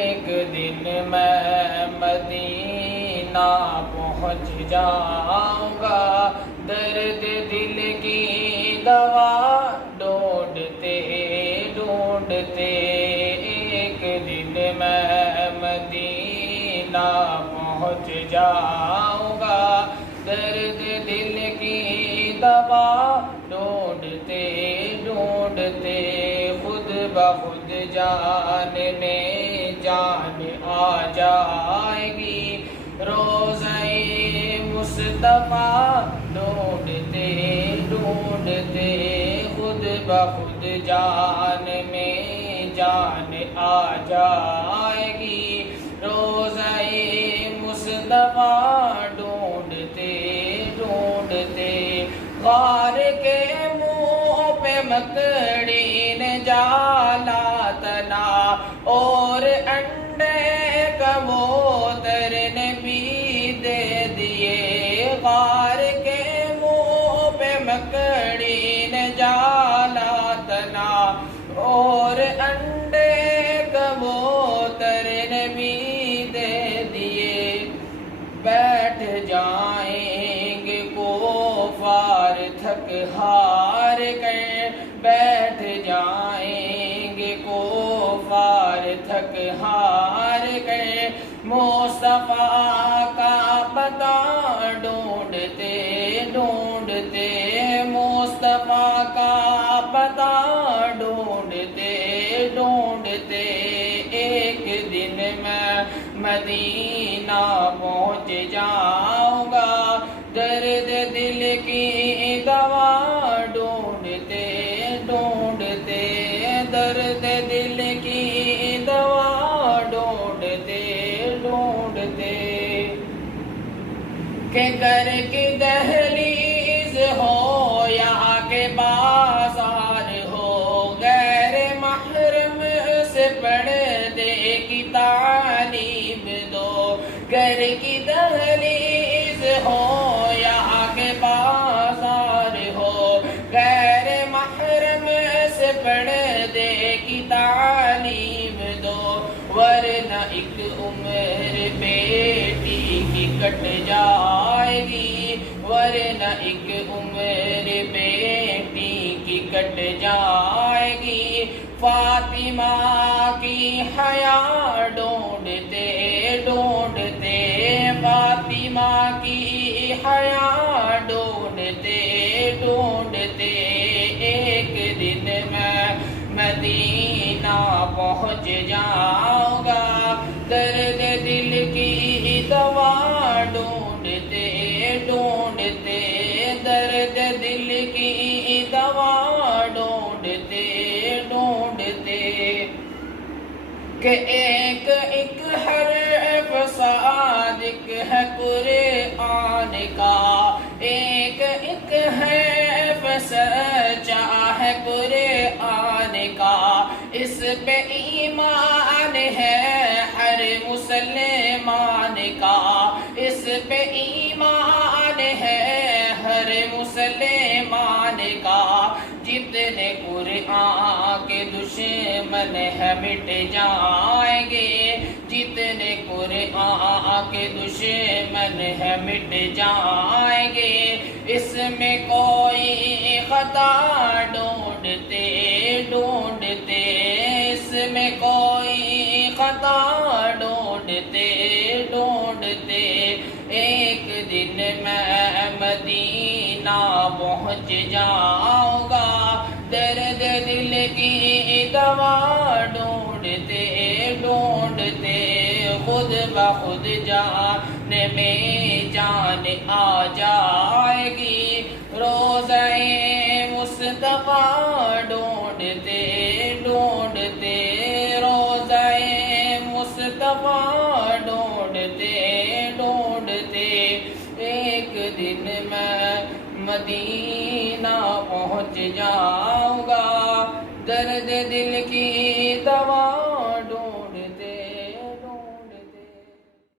ایک دن میں مدینہ پہنچ جاؤں گا، درد دل کی دوا ڈھونڈتے ڈھونڈتے ایک دن میں مدینہ پہنچ جاؤں گا، درد دل کی دوا ڈھونڈتے ڈھونڈتے خود بخود جان میں جان آ جائے گی، روضہ مصطفیٰ ڈھونڈتے ڈھونڈتے خود بخود جان میں جان آ جائے گی، روضہ مصطفیٰ ڈھونڈتے ڈھونڈتے غار کے منہ پہ مکڑی نے جالا تنا اور انڈے کبوتر نے بھی دے دیے، غار کے منہ پہ مکڑی نے جالا تنا اور انڈے کبوتر نے بھی دے دیے، بیٹھ جائیں گے کفار تھک ہار کر، بیٹھ جائیں گے کفار تھک ہار کر، مصطفیٰ کا پتہ ڈھونڈتے ڈھونڈتے، مصطفیٰ کا پتہ ڈھونڈتے ڈھونڈتے ایک دن میں مدینہ پہنچ جاؤں گا، درد دل کی دوا ڈھونڈتے ڈھونڈتے، درد دل کی دوا ڈھونڈتے ڈھونڈتے، کہ گھر کی دہلیز ہو یا کہ بازار ہو، غیر محرم سے پردے کی تعلیم دو، گھر کی دہلیز ہو یا کہ بازار ہو، غیر محرم سے پردے کی تعلیم دو، ورنہ ایک عمر بیٹی کی کٹ جائے گی، ورنہ ایک عمر بیٹی کی کٹ جائے گی، فاطمہ کی حیا ڈھونڈتے ڈھونڈتے، فاطمہ کی حیا ڈھونڈتے ڈھونڈتے ایک دن میں مدینہ پہنچ جاؤں گا، درد دل کی دوا ڈھونڈتے ڈھونڈتے، درد دل کی دوا ڈھونڈتے ڈھونڈتے، کہ ایک ایک حرف صادق ہے قرآن کا، ایک ایک حرف سچا ہے قرآن کا، اس پہ ایمان ہے ہر مسلمان کا، اس پہ ایمان ہے ہر مسلمان کا، جتنے قرآن کے دشمن ہیں مٹ جائیں گے، جتنے قرآن کے دشمن ہیں مٹ جائیں گے، اس میں کوئی خطا ڈھونڈتے ڈھونڈتے، اس میں کوئی خطا ڈھونڈتے ڈھونڈتے ایک دن میں مدینہ پہنچ جاؤں گا، درد دل کی دوا ڈھونڈتے ڈھونڈتے خود بخود جان میں جان آ جائے گی، روضہ مصطفیٰ ڈھونڈتے ڈھونڈتے، روضہ مصطفیٰ ڈھونڈتے ڈھونڈتے ایک دن میں مدینہ پہنچ جاؤں گا، درد دل کی